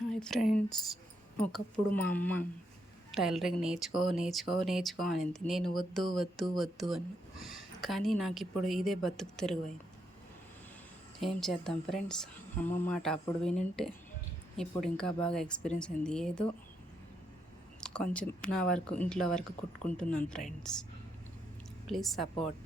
Hi friends. ఒకప్పుడు మా అమ్మ టైలరింగ్ నేర్చుకో నేర్చుకో నేర్చుకో అనింది. నేను వద్దు వద్దు వద్దు అని, కానీ నాకు ఇప్పుడు ఇదే బతుకు తెరువైంది. ఏం చేద్దాం ఫ్రెండ్స్, అమ్మ మాట అప్పుడు వినుంటే ఇప్పుడు ఇంకా బాగా ఎక్స్పీరియన్స్ అయింది. ఏదో కొంచెం నా వరకు ఇంట్లో వరకు కుట్టుకుంటున్నాను ఫ్రెండ్స్. Please support.